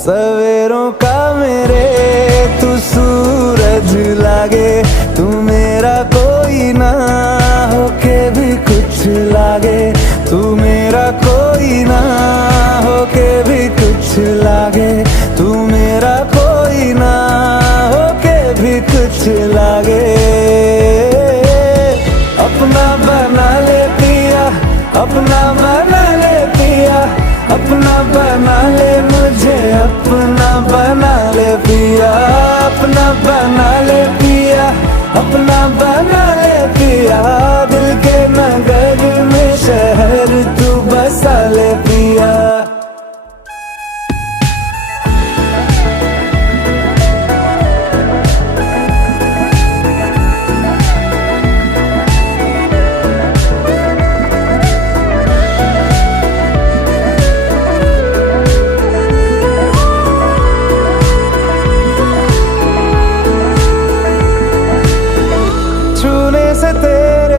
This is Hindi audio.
सवेरों का मेरे तू सूरज लागे, तू मेरा कोई ना होके भी कुछ लागे, तू मेरा कोई ना होके भी कुछ लागे, तू मेरा कोई ना होके भी कुछ लागे। अपना बना ले पिया, अपना बना ले पिया, अपना बना ले मुझे, अपना बना ले पिया, अपना बना ले पिया, अपना बना ले पिया। दिल के नगर में शहर तू बसा ले पिया। छूने से